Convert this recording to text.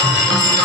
Gracias.